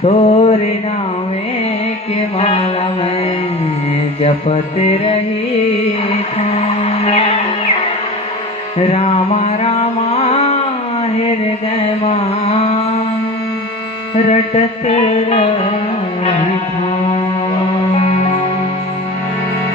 तोरे नामे के माला में जपत रही था। रामा रामा हृदय मां रटत रही था।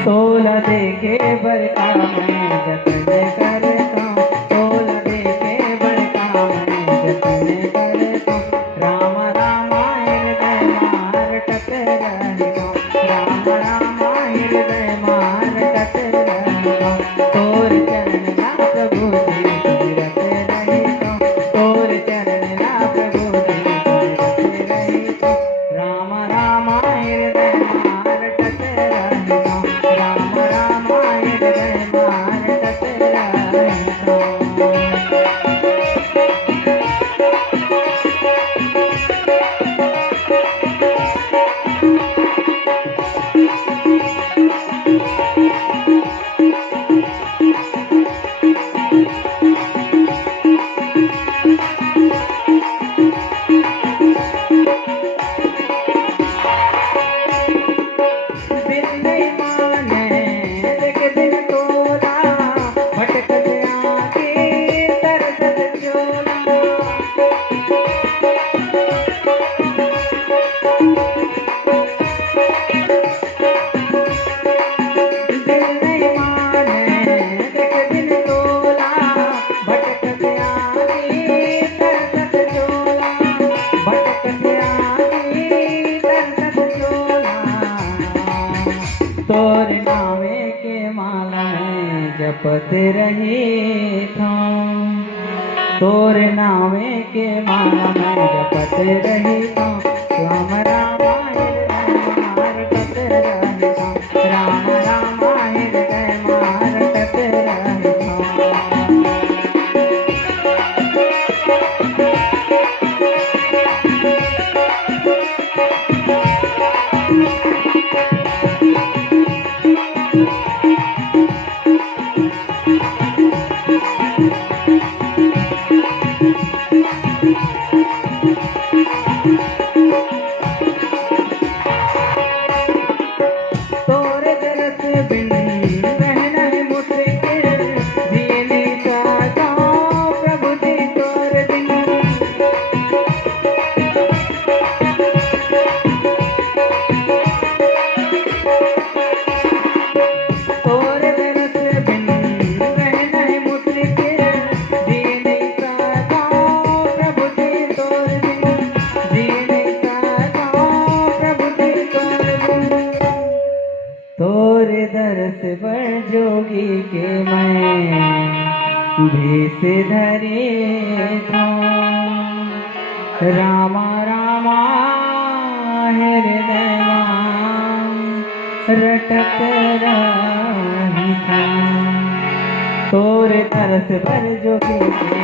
तोला देखे बरका में जतन करता, तोला देखे बरका में जतन करता। रामा रामा हृदय मां रटत रही था। रामा रामा हृदय मां रटत रही था। तोर चरण ना प्रभु जी सुमिरत रही था। तोर चरण ना प्रभु जी सुमिरत रही था। रामा रामा हृदय मां रटत रही था। रामा रामा हृदय मां रटत रही था। तोरे नामे के माला में जपत रही था। तोरे नामे के माला में जपत रही था। राम रामा हृदय मां रटत रही था। राम रामा हृदय मां रटत रही था। तोरे दरस बिन रहना है मुश्किल, जीने का गाँव प्रभु जी तोरे बिन। तोरे दरस बिन रहना है मुश्किल, जीने का गाँव प्रभु जी तोरे बिन। जीने का गाँव प्रभु जी तोरे बिन। तोरे दरस पर जोगी के मैं भेष धरे था। रामा रामा हृदय मां रटत रही था। तोरे दरस पर जोगी के